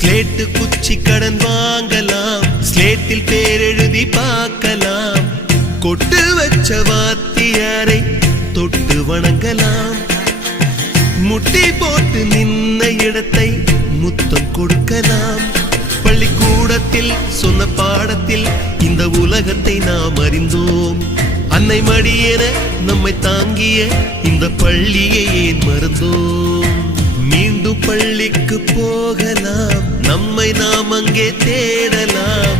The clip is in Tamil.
ஸ்லேட்டு குச்சி கடன் வாங்கலாம், ஸ்லேட்டில் பேரெழுதி பார்க்கலாம், கொட்டு வச்ச வாத்தியாரை தொட்டு வணங்கலாம், முட்டி போட்டு நின்ன இடத்தை முத்தம் கொடுக்கலாம். பள்ளிக்கூடத்தில் சொன்ன பாடத்தில் இந்த உலகத்தை நாம் அறிந்தோம். அன்னை மடியென நம்மை தாங்கிய இந்த பள்ளியை ஏன் மறந்தோம்? மீண்டும் பள்ளிக்கு போகலாம், நம்மை நாம் அங்கே தேடலாம்.